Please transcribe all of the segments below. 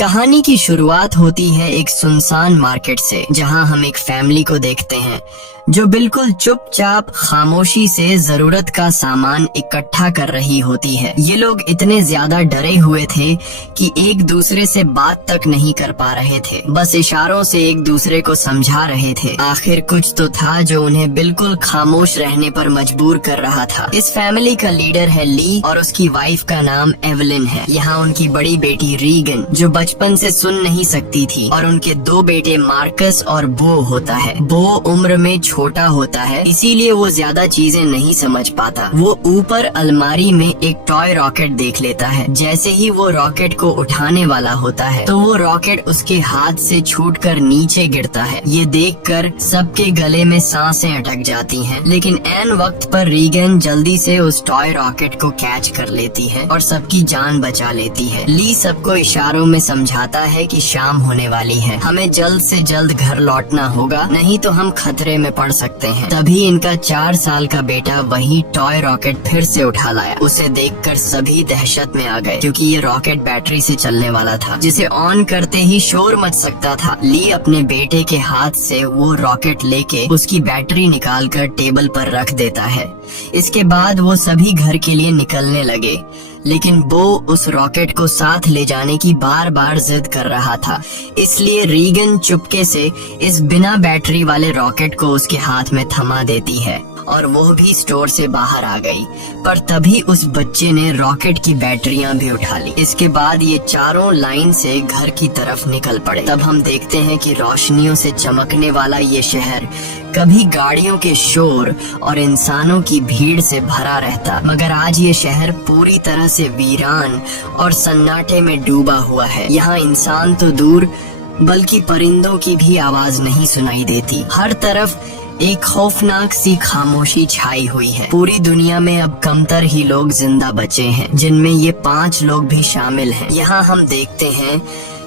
कहानी की शुरुआत होती है एक सुनसान मार्केट से, जहां हम एक फैमिली को देखते हैं जो बिल्कुल चुपचाप खामोशी से जरूरत का सामान इकट्ठा कर रही होती है। ये लोग इतने ज्यादा डरे हुए थे कि एक दूसरे से बात तक नहीं कर पा रहे थे, बस इशारों से एक दूसरे को समझा रहे थे। आखिर कुछ तो था जो उन्हें बिल्कुल खामोश रहने पर मजबूर कर रहा था। इस फैमिली का लीडर है ली और उसकी वाइफ का नाम एवलिन है। यहाँ उनकी बड़ी बेटी रीगन जो बचपन से सुन नहीं सकती थी, और उनके दो बेटे मार्कस और बो होता है। बो उम्र में छोटा होता है, इसीलिए वो ज्यादा चीजें नहीं समझ पाता। वो ऊपर अलमारी में एक टॉय रॉकेट देख लेता है। जैसे ही वो रॉकेट को उठाने वाला होता है तो वो रॉकेट उसके हाथ से छूटकर नीचे गिरता है। ये देखकर सबके गले में सांसें अटक जाती हैं, लेकिन ऐन वक्त पर रीगन जल्दी से उस टॉय रॉकेट को कैच कर लेती है और सबकी जान बचा लेती है। ली सबको इशारों में समझाता है कि शाम होने वाली है, हमें जल्द से जल्द घर लौटना होगा, नहीं तो हम खतरे में पड़ सकते हैं। तभी इनका 4 साल का बेटा वही टॉय रॉकेट फिर से उठा लाया। उसे देखकर सभी दहशत में आ गए, क्योंकि ये रॉकेट बैटरी से चलने वाला था, जिसे ऑन करते ही शोर मच सकता था। ली अपने बेटे के हाथ से वो रॉकेट लेके उसकी बैटरी निकालकर टेबल पर रख देता है। इसके बाद वो सभी घर के लिए निकलने लगे, लेकिन बो उस रॉकेट को साथ ले जाने की बार बार जिद कर रहा था। इसलिए रीगन चुपके से इस बिना बैटरी वाले रॉकेट को उसके हाथ में थमा देती है और वो भी स्टोर से बाहर आ गई। पर तभी उस बच्चे ने रॉकेट की बैटरियां भी उठा ली। इसके बाद ये चारों लाइन से घर की तरफ निकल पड़े। तब हम देखते हैं कि रोशनियों से चमकने वाला ये शहर कभी गाड़ियों के शोर और इंसानों की भीड़ से भरा रहता, मगर आज ये शहर पूरी तरह से वीरान और सन्नाटे में डूबा हुआ है। यहाँ इंसान तो दूर बल्कि परिंदों की भी आवाज नहीं सुनाई देती। हर तरफ एक खौफनाक सी खामोशी छाई हुई है। पूरी दुनिया में अब कमतर ही लोग जिंदा बचे हैं, जिनमें ये 5 लोग भी शामिल हैं। यहाँ हम देखते हैं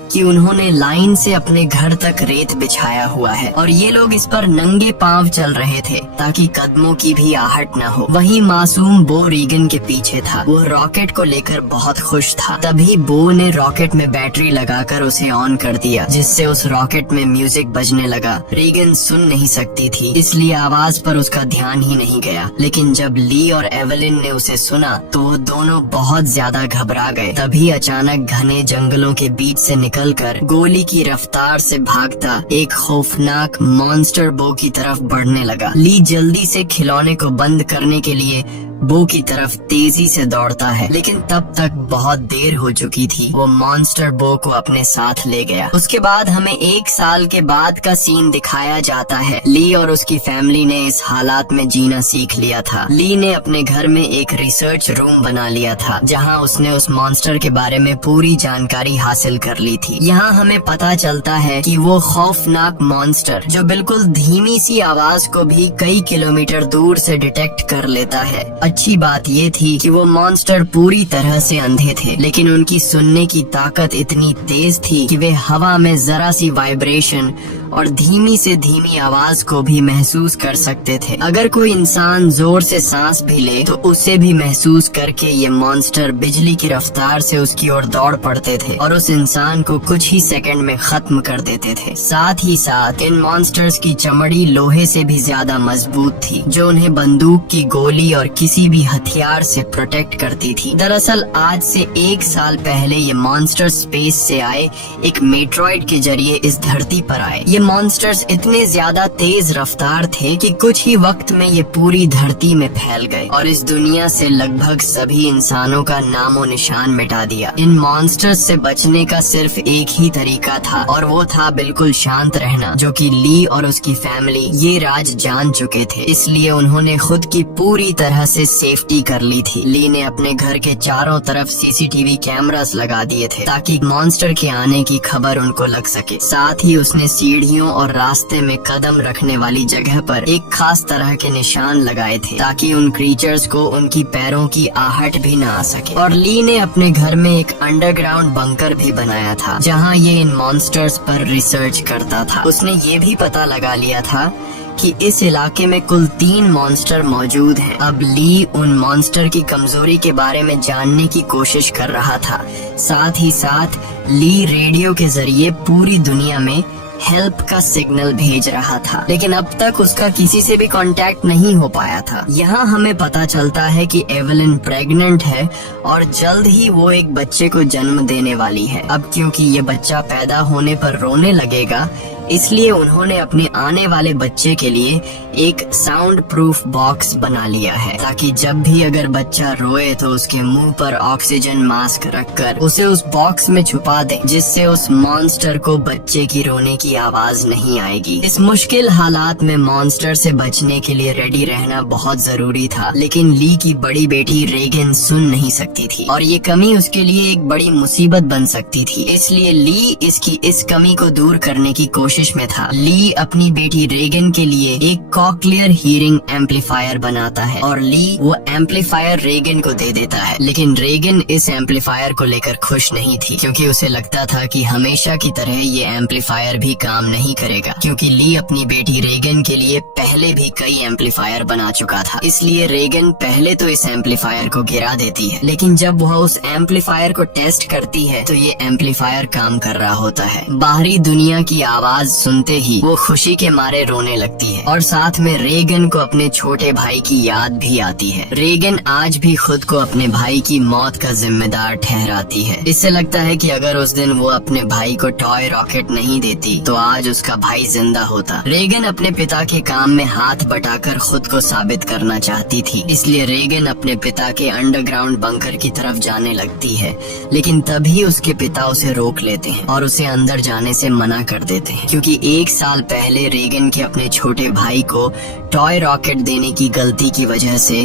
कि उन्होंने लाइन से अपने घर तक रेत बिछाया हुआ है और ये लोग इस पर नंगे पांव चल रहे थे ताकि कदमों की भी आहट न हो। वहीं मासूम बो रीगन के पीछे था। वो रॉकेट को लेकर बहुत खुश था। तभी बो ने रॉकेट में बैटरी लगाकर उसे ऑन कर दिया, जिससे उस रॉकेट में म्यूजिक बजने लगा। रीगन सुन नहीं सकती थी, इसलिए आवाज पर उसका ध्यान ही नहीं गया। लेकिन जब ली और एवलिन ने उसे सुना तो वो दोनों बहुत ज्यादा घबरा गए। तभी अचानक घने जंगलों के बीच से निकलकर गोली की रफ्तार से भागता एक खौफनाक मॉन्स्टर बो की तरफ बढ़ने लगा। ली जल्दी से खिलौने को बंद करने के लिए बो की तरफ तेजी से दौड़ता है, लेकिन तब तक बहुत देर हो चुकी थी। वो मॉन्स्टर बो को अपने साथ ले गया। उसके बाद हमें 1 साल के बाद का सीन दिखाया जाता है। ली और उसकी फैमिली ने इस हालात में जीना सीख लिया था। ली ने अपने घर में एक रिसर्च रूम बना लिया था, जहां उसने उस मॉन्स्टर के बारे में पूरी जानकारी हासिल कर ली थी। यहाँ हमें पता चलता है कि वो खौफनाक मॉन्स्टर जो बिल्कुल धीमी सी आवाज को भी कई किलोमीटर दूर से डिटेक्ट कर लेता है। अच्छी बात ये थी कि वो मॉन्स्टर पूरी तरह से अंधे थे, लेकिन उनकी सुनने की ताकत इतनी तेज थी कि वे हवा में जरा सी वाइब्रेशन और धीमी से धीमी आवाज को भी महसूस कर सकते थे। अगर कोई इंसान जोर से सांस भी ले तो उसे भी महसूस करके ये मॉन्स्टर बिजली की रफ्तार से उसकी ओर दौड़ पड़ते थे और उस इंसान को कुछ ही सेकंड में खत्म कर देते थे। साथ ही साथ इन मॉन्स्टर्स की चमड़ी लोहे से भी ज्यादा मजबूत थी, जो उन्हें बंदूक की गोली और किसी भी हथियार से प्रोटेक्ट करती थी। दरअसल आज से 1 साल पहले ये मॉन्स्टर स्पेस से आए एक मेट्रॉइड के जरिए इस धरती पर आए। ये मॉन्स्टर्स इतने ज्यादा तेज रफ्तार थे कि कुछ ही वक्त में ये पूरी धरती में फैल गए और इस दुनिया से लगभग सभी इंसानों का नामो निशान मिटा दिया। इन मॉन्स्टर्स से बचने का सिर्फ एक ही तरीका था और वो था बिल्कुल शांत रहना, जो कि ली और उसकी फैमिली ये राज जान चुके थे। इसलिए उन्होंने खुद की पूरी तरह से सेफ्टी कर ली थी। ली ने अपने घर के चारों तरफ सीसीटीवी कैमरास लगा दिए थे ताकि मॉन्स्टर के आने की खबर उनको लग सके। साथ ही उसने सीढ़ियों और रास्ते में कदम रखने वाली जगह पर एक खास तरह के निशान लगाए थे ताकि उन क्रीचर्स को उनकी पैरों की आहट भी न आ सके। और ली ने अपने घर में एक अंडरग्राउंड बंकर भी बनाया था, जहां ये इन मॉन्स्टर्स पर रिसर्च करता था। उसने ये भी पता लगा लिया था कि इस इलाके में कुल 3 मॉन्स्टर मौजूद हैं। अब ली उन मॉन्स्टर की कमजोरी के बारे में जानने की कोशिश कर रहा था। साथ ही साथ ली रेडियो के जरिए पूरी दुनिया में हेल्प का सिग्नल भेज रहा था, लेकिन अब तक उसका किसी से भी कांटेक्ट नहीं हो पाया था। यहाँ हमें पता चलता है कि एवेलिन प्रेग्नेंट है और जल्द ही वो एक बच्चे को जन्म देने वाली है। अब क्योंकि ये बच्चा पैदा होने पर रोने लगेगा, इसलिए उन्होंने अपने आने वाले बच्चे के लिए एक साउंड प्रूफ बॉक्स बना लिया है, ताकि जब भी अगर बच्चा रोए तो उसके मुंह पर ऑक्सीजन मास्क रखकर उसे उस बॉक्स में छुपा दें, जिससे उस मॉन्स्टर को बच्चे की रोने की आवाज नहीं आएगी। इस मुश्किल हालात में मॉन्स्टर से बचने के लिए रेडी रहना बहुत जरूरी था, लेकिन ली की बड़ी बेटी रेगन सुन नहीं सकती थी और ये कमी उसके लिए एक बड़ी मुसीबत बन सकती थी। इसलिए ली इसकी इस कमी को दूर करने की कोशिश में था। ली अपनी बेटी रेगन के लिए एक कॉक्लियर हीरिंग एम्पलीफायर बनाता है और ली वो एम्पलीफायर रेगन को दे देता है, लेकिन रेगन इस एम्पलीफायर को लेकर खुश नहीं थी, क्योंकि उसे लगता था कि हमेशा की तरह ये एम्पलीफायर भी काम नहीं करेगा, क्योंकि ली अपनी बेटी रेगन के लिए पहले भी कई एम्पलीफायर बना चुका था। इसलिए रेगन पहले तो इस एम्पलीफायर को गिरा देती है, लेकिन जब वह उस एम्पलीफायर को टेस्ट करती है तो ये एम्पलीफायर काम कर रहा होता है। बाहरी दुनिया की आवाज सुनते ही वो खुशी के मारे रोने लगती है और साथ में रेगन को अपने छोटे भाई की याद भी आती है। रेगन आज भी खुद को अपने भाई की मौत का जिम्मेदार ठहराती है। इससे लगता है कि अगर उस दिन वो अपने भाई को टॉय रॉकेट नहीं देती तो आज उसका भाई जिंदा होता। रेगन अपने पिता के काम में हाथ बटाकर खुद को साबित करना चाहती थी, इसलिए रेगन अपने पिता के अंडरग्राउंड बंकर की तरफ जाने लगती है, लेकिन तभी उसके पिता उसे रोक लेते हैं और उसे अंदर जाने से मना कर देते हैं, क्योंकि 1 साल पहले रेगन के अपने छोटे भाई को टॉय रॉकेट देने की गलती की वजह से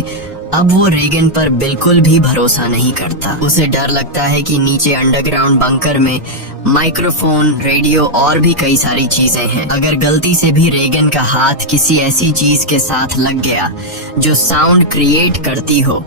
अब वो रेगन पर बिल्कुल भी भरोसा नहीं करता। उसे डर लगता है कि नीचे अंडरग्राउंड बंकर में माइक्रोफोन, रेडियो और भी कई सारी चीजें हैं। अगर गलती से भी रेगन का हाथ किसी ऐसी चीज के साथ लग गया जो साउंड क्रिएट करती हो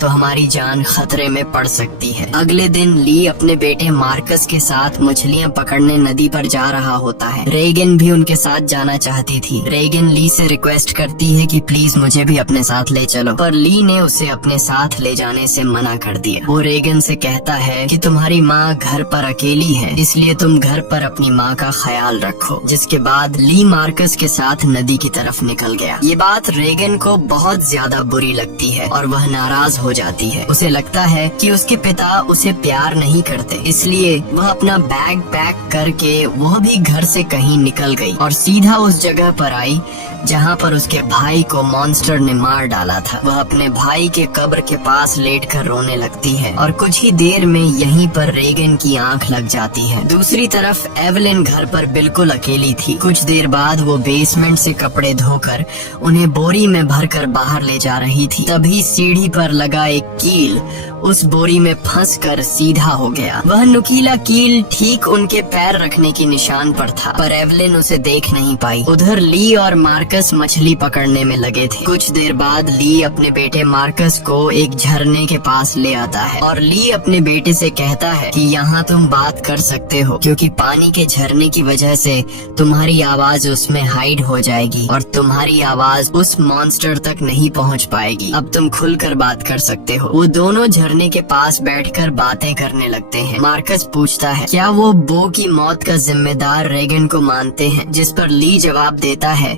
तो हमारी जान खतरे में पड़ सकती है। अगले दिन ली अपने बेटे मार्कस के साथ मछलियां पकड़ने नदी पर जा रहा होता है। रेगन भी उनके साथ जाना चाहती थी। रेगन ली से रिक्वेस्ट करती है कि प्लीज मुझे भी अपने साथ ले चलो, पर ली ने उसे अपने साथ ले जाने से मना कर दिया। वो रेगन से कहता है कि तुम्हारी माँ घर पर अकेली है, इसलिए तुम घर पर अपनी माँ का ख्याल रखो। जिसके बाद ली मार्कस के साथ नदी की तरफ निकल गया। ये बात रेगन को बहुत ज्यादा बुरी लगती है और वह नाराज हो जाती है। उसे लगता है कि उसके पिता उसे प्यार नहीं करते, इसलिए वह अपना बैग पैक करके वह भी घर से कहीं निकल गई और सीधा उस जगह पर आई जहाँ पर उसके भाई को मॉन्स्टर ने मार डाला था। वह अपने भाई के कब्र के पास लेटकर रोने लगती है और कुछ ही देर में यहीं पर रेगन की आंख लग जाती है। दूसरी तरफ एवेलिन घर पर बिल्कुल अकेली थी। कुछ देर बाद वो बेसमेंट से कपड़े धोकर उन्हें बोरी में भरकर बाहर ले जा रही थी। तभी सीढ़ी पर लगा एक कील उस बोरी में फंसकर सीधा हो गया। वह नुकीला कील ठीक उनके पैर रखने की निशान पर था, पर एवेलिन उसे देख नहीं पाई। उधर ली और मार्कस मछली पकड़ने में लगे थे। कुछ देर बाद ली अपने बेटे मार्कस को एक झरने के पास ले आता है और ली अपने बेटे से कहता है कि यहाँ तुम बात कर सकते हो, क्योंकि पानी के झरने की वजह से तुम्हारी आवाज उसमें हाइड हो जाएगी और तुम्हारी आवाज उस मॉन्स्टर तक नहीं पहुँच पाएगी। अब तुम खुलकर बात कर सकते हो। वो दोनों झरने के पास बैठकर बातें करने लगते हैं। मार्कस पूछता है क्या वो बो की मौत का जिम्मेदार रेगन को मानते हैं, जिस पर ली जवाब देता है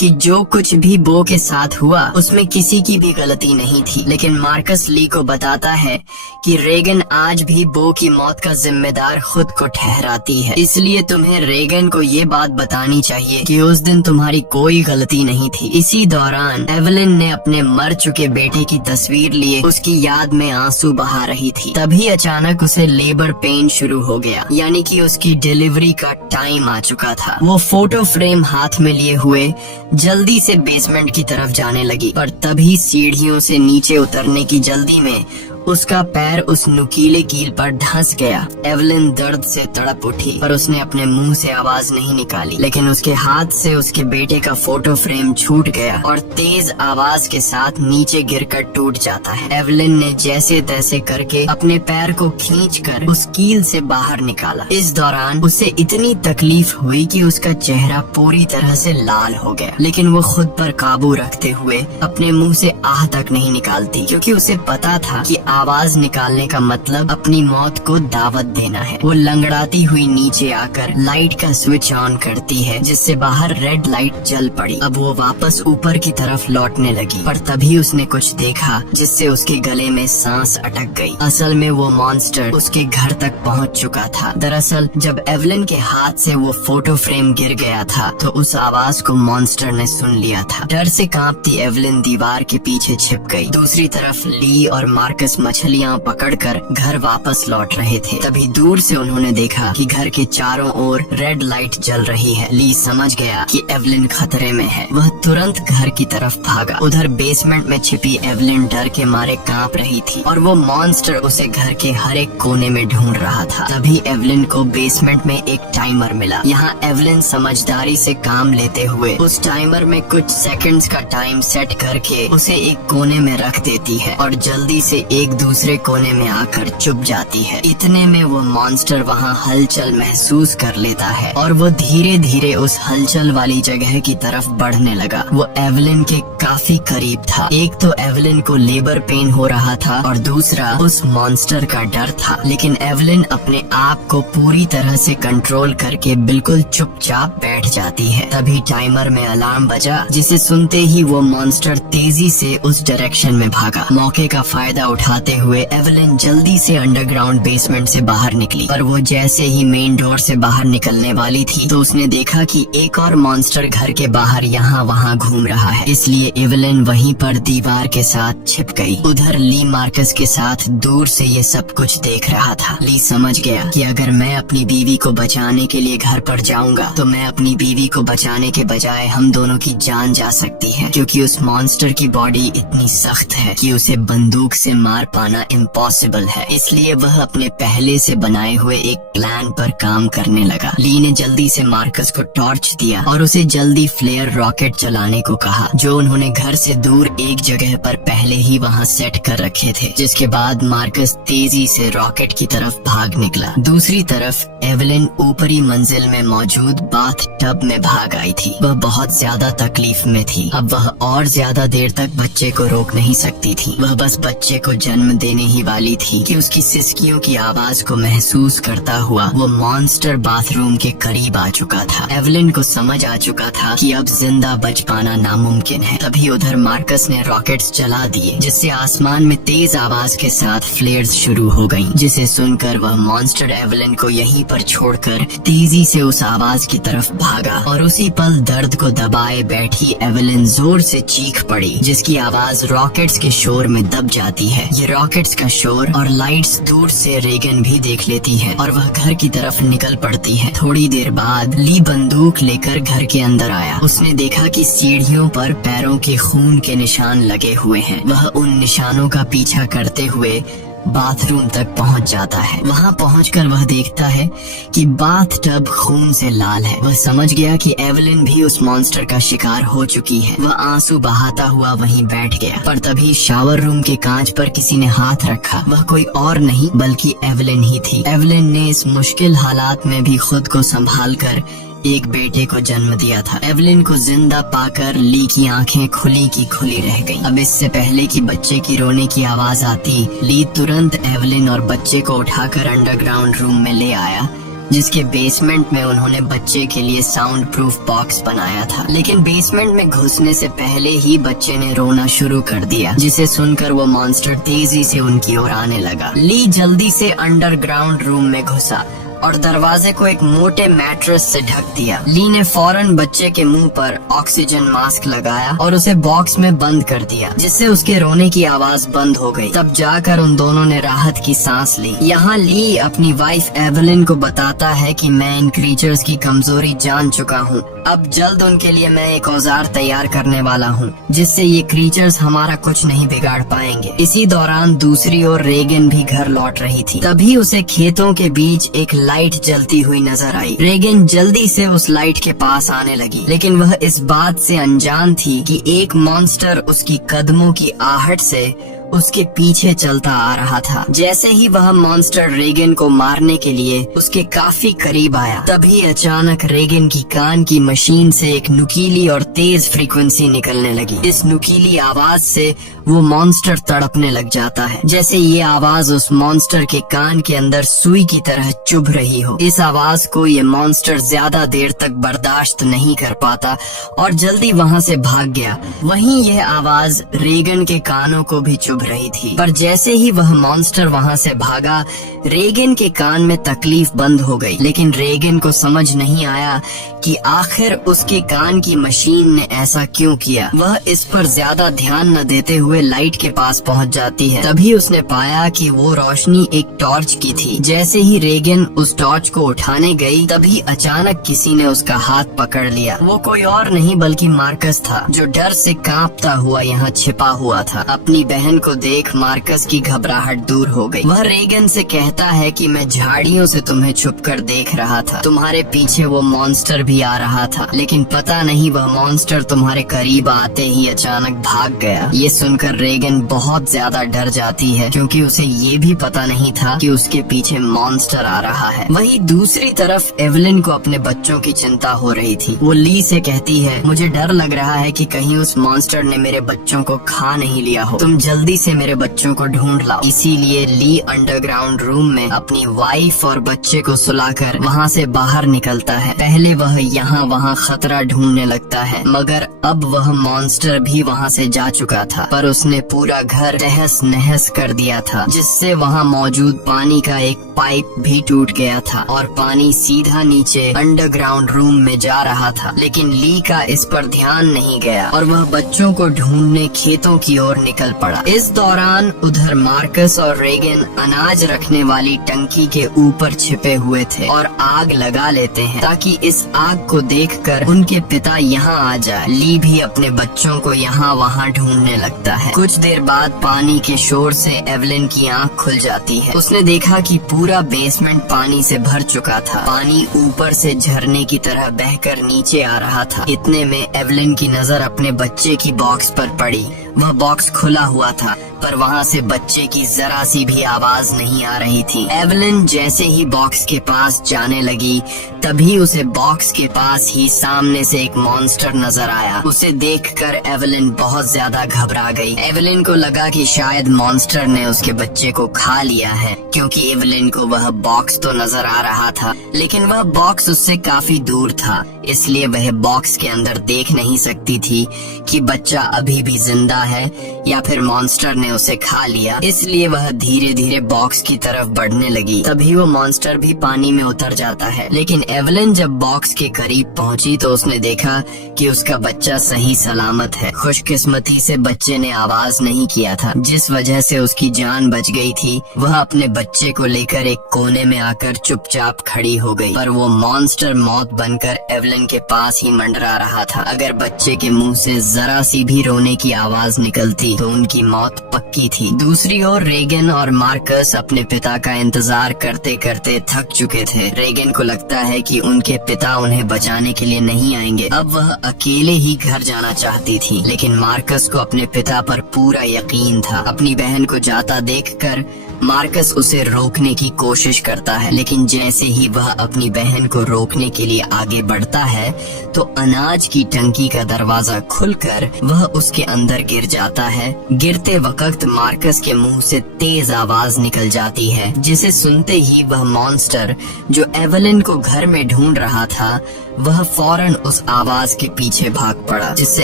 कि जो कुछ भी बो के साथ हुआ उसमें किसी की भी गलती नहीं थी। लेकिन मार्कस ली को बताता है कि रेगन आज भी बो की मौत का जिम्मेदार खुद को ठहराती है, इसलिए तुम्हें रेगन को ये बात बतानी चाहिए कि उस दिन तुम्हारी कोई गलती नहीं थी। इसी दौरान एवेलिन ने अपने मर चुके बेटे की तस्वीर लिए उसकी याद में आंसू बहा रही थी। तभी अचानक उसे लेबर पेन शुरू हो गया, यानी कि उसकी डिलीवरी का टाइम आ चुका था। वो फोटो फ्रेम हाथ में लिए हुए जल्दी से बेसमेंट की तरफ जाने लगी, पर तभी सीढ़ियों से नीचे उतरने की जल्दी में उसका पैर उस नुकीले कील पर धंस गया। एवलिन दर्द से तड़प उठी, पर उसने अपने मुंह से आवाज नहीं निकाली। लेकिन उसके हाथ से उसके बेटे का फोटो फ्रेम छूट गया और तेज आवाज के साथ नीचे गिरकर टूट जाता है। एवलिन ने जैसे तैसे करके अपने पैर को खींचकर उस कील से बाहर निकाला। इस दौरान उसे इतनी तकलीफ हुई कि उसका चेहरा पूरी तरह से लाल हो गया, लेकिन वो खुद पर काबू रखते हुए अपने मुंह से आह तक नहीं निकालती, क्योंकि उसे पता था कि आवाज निकालने का मतलब अपनी मौत को दावत देना है। वो लंगड़ाती हुई नीचे आकर लाइट का स्विच ऑन करती है, जिससे बाहर रेड लाइट जल पड़ी। अब वो वापस ऊपर की तरफ लौटने लगी, पर तभी उसने कुछ देखा जिससे उसके गले में सांस अटक गई। असल में वो मॉन्स्टर उसके घर तक पहुंच चुका था। दरअसल जब एवलिन के हाथ से वो फोटो फ्रेम गिर गया था तो उस आवाज को मॉन्स्टर ने सुन लिया था। डर से कांपती एवलिन दीवार के पीछे छिप गई। दूसरी तरफ ली और मार्कस मछलियाँ पकड़कर घर वापस लौट रहे थे। तभी दूर से उन्होंने देखा कि घर के चारों ओर रेड लाइट जल रही है। ली समझ गया कि एवलिन खतरे में है। वह तुरंत घर की तरफ भागा। उधर बेसमेंट में छिपी एवलिन डर के मारे कांप रही थी और वो मॉन्स्टर उसे घर के हर एक कोने में ढूंढ रहा था। तभी एवलिन को बेसमेंट में एक टाइमर मिला। यहाँ एवलिन समझदारी से काम लेते हुए उस टाइमर में कुछ सेकंड्स का टाइम सेट करके उसे एक कोने में रख देती है और जल्दी से एक दूसरे कोने में आकर चुप जाती है। इतने में वो मॉन्स्टर वहाँ हलचल महसूस कर लेता है और वो धीरे धीरे उस हलचल वाली जगह की तरफ बढ़ने लगा। वो एवलिन के काफी करीब था। एक तो एवलिन को लेबर पेन हो रहा था और दूसरा उस मॉन्स्टर का डर था। लेकिन एवलिन अपने आप को पूरी तरह से कंट्रोल करके बिल्कुल चुपचाप बैठ जाती है। तभी टाइमर में अलार्म बजा, जिसे सुनते ही वो मॉन्स्टर तेजी से उस डायरेक्शन में भागा। मौके का फायदा उठाते हुए एवलिन जल्दी से अंडरग्राउंड बेसमेंट से बाहर निकली, पर वो जैसे ही मेन डोर से बाहर निकलने वाली थी तो उसने देखा कि एक और मॉन्स्टर घर के बाहर यहाँ वहाँ घूम रहा है। इसलिए एवलिन वहीं पर दीवार के साथ छिप गई। उधर ली मार्कस के साथ दूर से ये सब कुछ देख रहा था। ली समझ गया कि अगर मैं अपनी बीवी को बचाने के लिए घर पर जाऊंगा तो मैं अपनी बीवी को बचाने के बजाय हम दोनों की जान जा सकती है, क्योंकि उस मॉन्स्टर की बॉडी इतनी सख्त है कि उसे बंदूक से मार पाना इम्पॉसिबल है। इसलिए वह अपने पहले से बनाए हुए एक प्लान पर काम करने लगा। ली ने जल्दी से मार्कस को टॉर्च दिया और उसे जल्दी फ्लेयर रॉकेट चलाने को कहा, जो उन्होंने घर से दूर एक जगह पर पहले ही वहाँ सेट कर रखे थे। जिसके बाद मार्कस तेजी से रॉकेट की तरफ भाग निकला। दूसरी तरफ एवलिन ऊपरी मंजिल में मौजूद बाथ टब में भाग आई थी। वह बहुत ज्यादा तकलीफ में थी। अब वह और ज्यादा देर तक बच्चे को रोक नहीं सकती थी। वह बस बच्चे को जन्म देने ही वाली थी कि उसकी सिसकियों की आवाज को महसूस करता हुआ वो मॉन्स्टर बाथरूम के करीब आ चुका था। एवलिन को समझ आ चुका था कि अब जिंदा बच पाना नामुमकिन है। तभी उधर मार्कस ने रॉकेट्स चला दिए, जिससे आसमान में तेज आवाज के साथ फ्लेयर्स शुरू हो गईं, जिसे सुनकर वह मॉन्स्टर एवलिन को यहीं पर छोड़कर तेजी से उस आवाज की तरफ भागा और उसी पल दर्द को दबाए बैठी एवलिन जोर से चीख पड़ी, जिसकी आवाज रॉकेट्स के शोर में दब जाती है। ये रॉकेट्स का शोर और लाइट्स दूर से रेगन भी देख लेती है और वह घर की तरफ निकल पड़ती है। थोड़ी देर बाद ली बंदूक लेकर घर के अंदर आया। उसने देखा कि सीढ़ियों पर पैरों के खून के निशान लगे हुए हैं। वह उन निशानों का पीछा करते हुए बाथरूम तक पहुंच जाता है। वहां पहुंचकर वह देखता है कि बाथ टब खून से लाल है। वह समझ गया कि एवलिन भी उस मॉन्स्टर का शिकार हो चुकी है। वह आंसू बहाता हुआ वहीं बैठ गया, पर तभी शावर रूम के कांच पर किसी ने हाथ रखा। वह कोई और नहीं बल्कि एवलिन ही थी। एवलिन ने इस मुश्किल हालात में भी खुद को संभाल कर एक बेटे को जन्म दिया था। एवलिन को जिंदा पाकर ली की आंखें खुली की खुली रह गईं। अब इससे पहले कि बच्चे की रोने की आवाज आती, ली तुरंत एवलिन और बच्चे को उठाकर अंडरग्राउंड रूम में ले आया, जिसके बेसमेंट में उन्होंने बच्चे के लिए साउंड प्रूफ बॉक्स बनाया था। लेकिन बेसमेंट में घुसने से पहले ही बच्चे ने रोना शुरू कर दिया, जिसे सुनकर वो मॉन्स्टर तेजी से उनकी ओर आने लगा। ली जल्दी से अंडरग्राउंड रूम में घुसा और दरवाजे को एक मोटे मैट्रेस से ढक दिया। ली ने फौरन बच्चे के मुंह पर ऑक्सीजन मास्क लगाया और उसे बॉक्स में बंद कर दिया, जिससे उसके रोने की आवाज बंद हो गई। तब जाकर उन दोनों ने राहत की सांस ली। यहाँ ली अपनी वाइफ एवलिन को बताता है कि मैं इन क्रीचर्स की कमजोरी जान चुका हूँ। अब जल्द उनके लिए मैं एक औजार तैयार करने वाला हूँ, जिससे ये क्रीचर्स हमारा कुछ नहीं बिगाड़ पाएंगे। इसी दौरान दूसरी ओर रेगन भी घर लौट रही थी। तभी उसे खेतों के बीच एक लाइट जलती हुई नजर आई। रेगन जल्दी से उस लाइट के पास आने लगी, लेकिन वह इस बात से अनजान थी कि एक मॉन्स्टर उसकी कदमों की आहट से उसके पीछे चलता आ रहा था। जैसे ही वह मॉन्स्टर रेगन को मारने के लिए उसके काफी करीब आया, तभी अचानक रेगन की कान की मशीन से एक नुकीली और तेज फ्रीक्वेंसी निकलने लगी। इस नुकीली आवाज से वो मॉन्स्टर तड़पने लग जाता है, जैसे ये आवाज उस मॉन्स्टर के कान के अंदर सुई की तरह चुभ रही हो। इस आवाज को ये मॉन्स्टर ज्यादा देर तक बर्दाश्त नहीं कर पाता और जल्दी वहाँ से भाग गया। वहीं यह आवाज रेगन के कानों को भी चुभ रही थी, पर जैसे ही वह मॉन्स्टर वहाँ से भागा, रेगन के कान में तकलीफ बंद हो गई। लेकिन रेगन को समझ नहीं आया कि आखिर उसके कान की मशीन ने ऐसा क्यों किया। वह इस पर ज्यादा ध्यान न देते हुए लाइट के पास पहुंच जाती है। तभी उसने पाया कि वो रोशनी एक टॉर्च की थी। जैसे ही रेगन उस टॉर्च को उठाने गई, तभी अचानक किसी ने उसका हाथ पकड़ लिया। वो कोई और नहीं बल्कि मार्कस था, जो डर से कांपता हुआ यहाँ छिपा हुआ था। अपनी बहन को देख मार्कस की घबराहट दूर हो गई। वह रेगन से कहता है कि मैं झाड़ियों से तुम्हें छुपकर देख रहा था, तुम्हारे पीछे वो मॉन्स्टर भी आ रहा था, लेकिन पता नहीं वह मॉन्स्टर तुम्हारे करीब आते ही अचानक भाग गया। ये सुनकर रेगन बहुत ज्यादा डर जाती है, क्योंकि उसे ये भी पता नहीं था कि उसके पीछे मॉन्स्टर आ रहा है। वहीं दूसरी तरफ एवलिन को अपने बच्चों की चिंता हो रही थी। वो ली से कहती है, मुझे डर लग रहा है कि कहीं उस मॉन्स्टर ने मेरे बच्चों को खा नहीं लिया हो, तुम जल्दी से मेरे बच्चों को ढूंढ लाओ। इसीलिए ली अंडरग्राउंड रूम में अपनी वाइफ और बच्चे को सुलाकर वहाँ से बाहर निकलता है। पहले वह यहाँ वहाँ खतरा ढूंढने लगता है, मगर अब वह मॉन्स्टर भी वहाँ से जा चुका था, पर उसने पूरा घर तहस नहस कर दिया था, जिससे वहाँ मौजूद पानी का एक पाइप भी टूट गया था और पानी सीधा नीचे अंडरग्राउंड रूम में जा रहा था। लेकिन ली का इस पर ध्यान नहीं गया और वह बच्चों को ढूंढने खेतों की ओर निकल पड़ा। इस दौरान उधर मार्कस और रेगन अनाज रखने वाली टंकी के ऊपर छिपे हुए थे और आग लगा लेते हैं, ताकि इस आग को देखकर उनके पिता यहाँ आ जाए। ली भी अपने बच्चों को यहाँ वहाँ ढूंढने लगता है। कुछ देर बाद पानी के शोर से एवलिन की आंख खुल जाती है। उसने देखा कि पूरा बेसमेंट पानी से भर चुका था। पानी ऊपर से झरने की तरह बहकर नीचे आ रहा था। इतने में एवलिन की नजर अपने बच्चे की बॉक्स पर पड़ी। वह बॉक्स खुला हुआ था, पर वहाँ से बच्चे की जरा सी भी आवाज नहीं आ रही थी। एवलिन जैसे ही बॉक्स के पास जाने लगी, तभी उसे बॉक्स के पास ही सामने से एक मॉन्स्टर नजर आया। उसे देखकर एवलिन बहुत ज्यादा घबरा गई। एवलिन को लगा कि शायद मॉन्स्टर ने उसके बच्चे को खा लिया है, क्योंकि एवलिन को वह बॉक्स तो नजर आ रहा था, लेकिन वह बॉक्स उससे काफी दूर था, इसलिए वह बॉक्स के अंदर देख नहीं सकती थी कि बच्चा अभी भी जिंदा है या फिर मॉन्स्टर ने उसे खा लिया। इसलिए वह धीरे धीरे बॉक्स की तरफ बढ़ने लगी। तभी वो मॉन्स्टर भी पानी में उतर जाता है। लेकिन एवलिन जब बॉक्स के करीब पहुंची तो उसने देखा कि उसका बच्चा सही सलामत है। खुशकिस्मती से बच्चे ने आवाज नहीं किया था, जिस वजह से उसकी जान बच गई थी। वह अपने बच्चे को लेकर एक कोने में आकर चुपचाप खड़ी हो गई, पर वो मॉन्स्टर मौत बनकर एवलिन के पास ही मंडरा रहा था। अगर बच्चे के मुंह से जरा सी भी रोने की आवाज निकलती तो उनकी मौत पक्की थी। दूसरी ओर रेगन और मार्कस अपने पिता का इंतजार करते करते थक चुके थे। रेगन को लगता है कि उनके पिता उन्हें बचाने के लिए नहीं आएंगे। अब वह अकेले ही घर जाना चाहती थी, लेकिन मार्कस को अपने पिता पर पूरा यकीन था। अपनी बहन को जाता देखकर मार्कस उसे रोकने की कोशिश करता है, लेकिन जैसे ही वह अपनी बहन को रोकने के लिए आगे बढ़ता है तो अनाज की टंकी का दरवाजा खुलकर वह उसके अंदर गिर जाता है। गिरते वक्त मार्कस के मुंह से तेज आवाज निकल जाती है, जिसे सुनते ही वह मॉन्स्टर जो एवलिन को घर में ढूंढ रहा था वह फौरन उस आवाज के पीछे भाग पड़ा, जिससे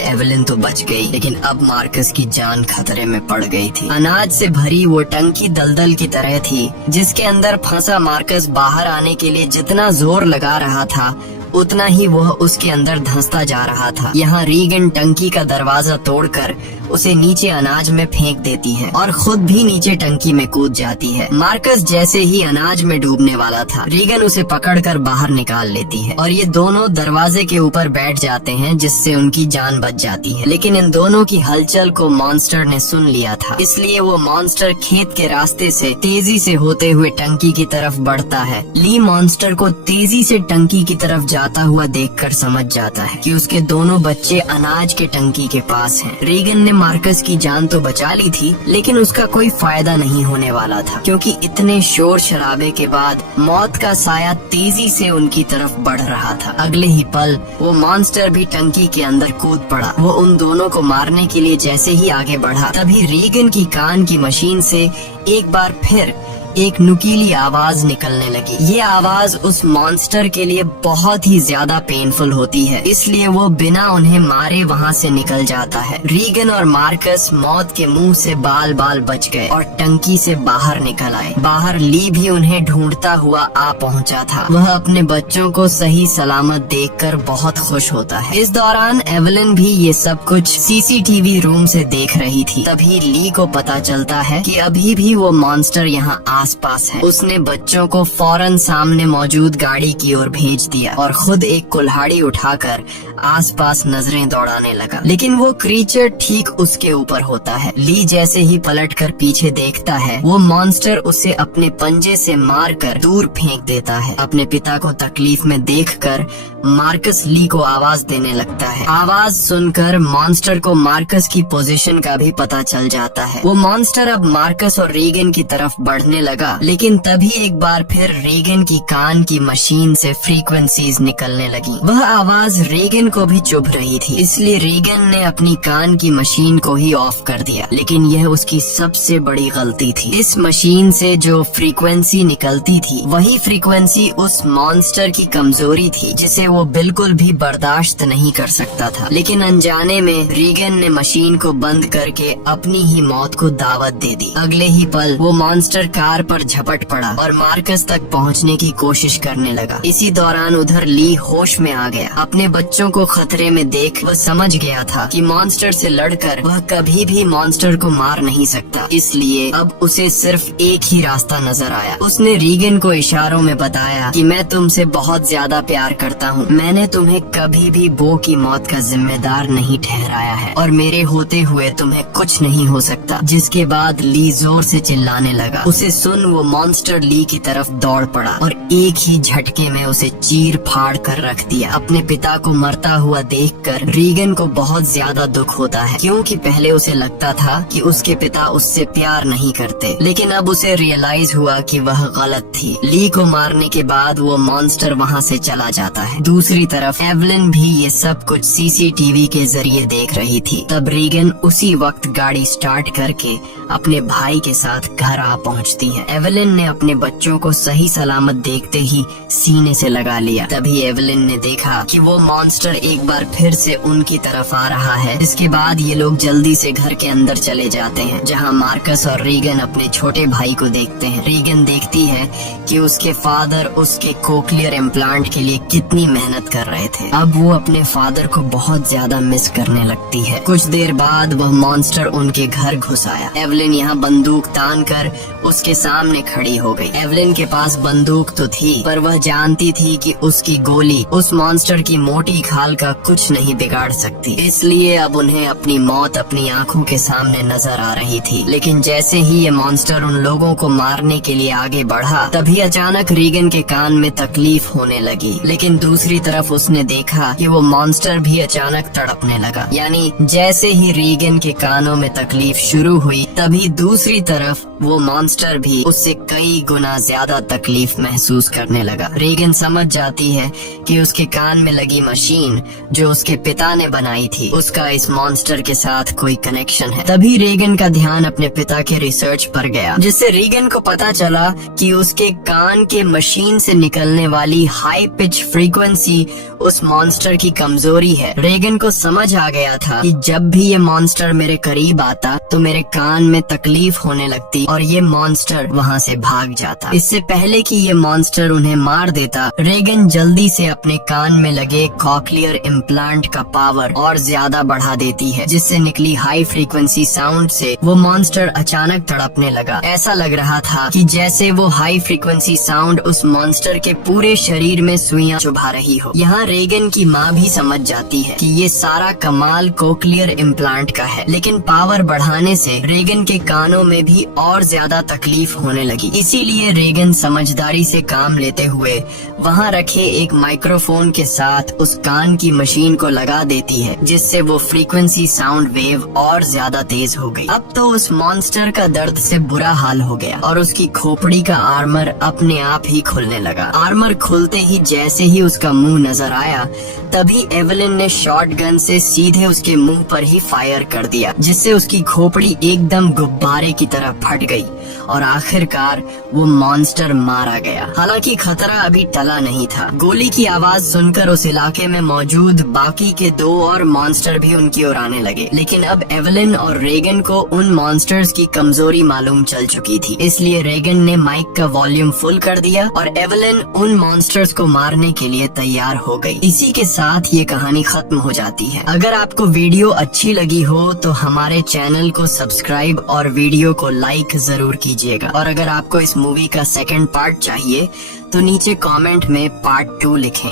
एवलिन तो बच गई, लेकिन अब मार्कस की जान खतरे में पड़ गई थी। अनाज से भरी वो टंकी दलदल बादल की तरह थी, जिसके अंदर फंसा मार्कस बाहर आने के लिए जितना जोर लगा रहा था उतना ही वह उसके अंदर धंसता जा रहा था। यहाँ रीगन टंकी का दरवाजा तोड़कर उसे नीचे अनाज में फेंक देती है और खुद भी नीचे टंकी में कूद जाती है। मार्कस जैसे ही अनाज में डूबने वाला था, रीगन उसे पकड़कर बाहर निकाल लेती है और ये दोनों दरवाजे के ऊपर बैठ जाते हैं, जिससे उनकी जान बच जाती है। लेकिन इन दोनों की हलचल को मॉन्स्टर ने सुन लिया था, इसलिए वो मॉन्स्टर खेत के रास्ते से तेजी से होते हुए टंकी की तरफ बढ़ता है। ली मॉन्स्टर को तेजी से टंकी की तरफ जाता हुआ देखकर समझ जाता है कि उसके दोनों बच्चे अनाज के टंकी के पास हैं। रीगन ने मार्कस की जान तो बचा ली थी, लेकिन उसका कोई फायदा नहीं होने वाला था, क्योंकि इतने शोर शराबे के बाद मौत का साया तेजी से उनकी तरफ बढ़ रहा था। अगले ही पल वो मॉन्स्टर भी टंकी के अंदर कूद पड़ा। वो उन दोनों को मारने के लिए जैसे ही आगे बढ़ा, तभी रीगन की कान की मशीन से एक बार फिर एक नुकीली आवाज निकलने लगी। ये आवाज उस मॉन्स्टर के लिए बहुत ही ज्यादा पेनफुल होती है, इसलिए वो बिना उन्हें मारे वहाँ से निकल जाता है। रीगन और मार्कस मौत के मुंह से बाल बाल बच गए और टंकी से बाहर निकल आए। बाहर ली भी उन्हें ढूंढता हुआ आ पहुँचा था। वह अपने बच्चों को सही सलामत देखकर बहुत खुश होता है। इस दौरान एवलिन भी ये सब कुछ सीसीटीवी रूम से देख रही थी। तभी ली को पता चलता है कि अभी भी वो मॉन्स्टर यहाँ आसपास है। उसने बच्चों को फौरन सामने मौजूद गाड़ी की ओर भेज दिया और खुद एक कुल्हाड़ी उठाकर आसपास नजरें दौड़ाने लगा। लेकिन वो क्रीचर ठीक उसके ऊपर होता है। ली जैसे ही पलटकर पीछे देखता है, वो मॉन्स्टर उसे अपने पंजे से मारकर दूर फेंक देता है। अपने पिता को तकलीफ में देखकर मार्कस ली को आवाज देने लगता है। आवाज सुनकर मॉन्स्टर को मार्कस की पोजीशन का भी पता चल जाता है। वो मॉन्स्टर अब मार्कस और रीगन की तरफ बढ़ने लगा, लेकिन तभी एक बार फिर रीगन की कान की मशीन से फ्रीक्वेंसीज निकलने लगी। वह आवाज रीगन को भी चुभ रही थी, इसलिए रीगन ने अपनी कान की मशीन को ही ऑफ कर दिया। लेकिन यह उसकी सबसे बड़ी गलती थी। इस मशीन से जो फ्रीक्वेंसी निकलती थी, वही फ्रीक्वेंसी उस मॉन्स्टर की कमजोरी थी, जिसे वो बिल्कुल भी बर्दाश्त नहीं कर सकता था। लेकिन अनजाने में रीगन ने मशीन को बंद करके अपनी ही मौत को दावत दे दी। अगले ही पल वो मॉन्स्टर कार पर झपट पड़ा और मार्कस तक पहुंचने की कोशिश करने लगा। इसी दौरान उधर ली होश में आ गया। अपने बच्चों को खतरे में देख वह समझ गया था कि मॉन्स्टर से लड़कर वह कभी भी मॉन्स्टर को मार नहीं सकता, इसलिए अब उसे सिर्फ एक ही रास्ता नजर आया। उसने रीगन को इशारों में बताया कि मैं तुमसे बहुत ज्यादा प्यार करता हूँ। मैंने तुम्हें कभी भी बो की मौत का जिम्मेदार नहीं ठहराया है और मेरे होते हुए तुम्हें कुछ नहीं हो सकता। जिसके बाद ली जोर से चिल्लाने लगा। उसे सुन वो मॉन्स्टर ली की तरफ दौड़ पड़ा और एक ही झटके में उसे चीर फाड़ कर रख दिया। अपने पिता को मरता हुआ देखकर रीगन को बहुत ज्यादा दुख होता है, क्योंकि पहले उसे लगता था कि उसके पिता उससे प्यार नहीं करते, लेकिन अब उसे रियलाइज हुआ कि वह गलत थी। ली को मारने के बाद वो मॉन्स्टर वहाँ से चला जाता है। दूसरी तरफ एवलिन भी ये सब कुछ सीसीटीवी के जरिए देख रही थी। तब रीगन उसी वक्त गाड़ी स्टार्ट करके अपने भाई के साथ घर आ पहुंचती है। एवलिन ने अपने बच्चों को सही सलामत देखते ही सीने से लगा लिया। तभी एवलिन ने देखा कि वो मॉन्स्टर एक बार फिर से उनकी तरफ आ रहा है। इसके बाद ये लोग जल्दी से घर के अंदर चले जाते हैं, जहां मार्कस और रीगन अपने छोटे भाई को देखते हैं। रीगन देखती है कि उसके फादर उसके कोक्लियर इम्प्लांट के लिए कितनी मेहनत कर रहे थे। अब वो अपने फादर को बहुत ज्यादा मिस करने लगती है। कुछ देर बाद वह मॉन्स्टर उनके घर घुस आया। एवलिन यहाँ बंदूक तान कर उसके सामने खड़ी हो गई। एवलिन के पास बंदूक तो थी, पर वह जानती थी कि उसकी गोली उस मॉन्स्टर की मोटी खाल का कुछ नहीं बिगाड़ सकती, इसलिए अब उन्हें अपनी मौत अपनी आंखों के सामने नजर आ रही थी। लेकिन जैसे ही ये मॉन्स्टर उन लोगों को मारने के लिए आगे बढ़ा, तभी अचानक रीगन के कान में तकलीफ होने लगी। लेकिन दूसरी तरफ उसने देखा कि वो मॉन्स्टर भी अचानक तड़पने लगा। यानी जैसे ही रीगन के कानों में तकलीफ शुरू हुई, तभी दूसरी तरफ वो मॉन्स्टर भी उससे कई गुना ज्यादा तकलीफ महसूस करने लगा। रीगन समझ जाती है कि उसके कान में लगी मशीन जो उसके पिता ने बनाई थी, उसका इस मॉन्स्टर के साथ कोई कनेक्शन है। तभी रीगन का ध्यान अपने पिता के रिसर्च पर गया, जिससे रीगन को पता चला कि उसके कान के मशीन से निकलने वाली हाई पिच फ्रीक्वेंसी उस मॉन्स्टर की कमजोरी है। रीगन को समझ आ गया था कि जब भी ये मॉन्स्टर मेरे करीब आता तो मेरे कान में तकलीफ होने लगती और ये मॉन्स्टर वहाँ से भाग जाता। इससे पहले कि ये मॉन्स्टर उन्हें मार देता, रेगन जल्दी से अपने कान में लगे कॉक्लियर इम्प्लांट का पावर और ज्यादा बढ़ा देती है, जिससे निकली हाई फ्रीक्वेंसी साउंड से वो मॉन्स्टर अचानक तड़पने लगा। ऐसा लग रहा था कि जैसे वो हाई फ्रीक्वेंसी साउंड उस मॉन्स्टर के पूरे शरीर में सुइयां चुभा रही हो। यहाँ रेगन की माँ भी समझ जाती है कि ये सारा कमाल कोक्लियर इम्प्लांट का है, लेकिन पावर बढ़ाने से रेगन के कानों में भी और ज्यादा तकलीफ होने लगी। इसीलिए रेगन समझदारी से काम लेते हुए वहाँ रखे एक माइक्रोफोन के साथ उस कान की मशीन को लगा देती है, जिससे वो फ्रीक्वेंसी साउंड वेव और ज्यादा तेज हो गई। अब तो उस मॉन्स्टर का दर्द से बुरा हाल हो गया और उसकी खोपड़ी का आर्मर अपने आप ही खुलने लगा। आर्मर खुलते ही जैसे ही उसका मुंह नजर आया, तभी एवलिन ने शॉटगन से सीधे उसके मुंह पर ही फायर कर दिया, जिससे उसकी खोपड़ी एकदम गुब्बारे की तरह फट गई और आखिरकार वो मॉन्स्टर मारा गया। हालांकि खतरा अभी टला नहीं था। गोली की आवाज सुनकर उस इलाके में मौजूद बाकी के 2 और मॉन्स्टर भी उनकी ओर आने लगे, लेकिन अब एवलिन और रेगन को उन मॉन्स्टर्स की कमजोरी मालूम चल चुकी थी। इसलिए रेगन ने माइक का वॉल्यूम फुल कर दिया और एवलिन उन मॉन्स्टर्स को मारने के लिए तैयार हो गई। इसी के साथ ये कहानी खत्म हो जाती है। अगर आपको वीडियो अच्छी लगी हो तो हमारे चैनल को सब्सक्राइब और वीडियो को लाइक जरूर कीजिएगा। और अगर आपको इस मूवी का सेकंड पार्ट चाहिए तो नीचे कमेंट में पार्ट 2 लिखें।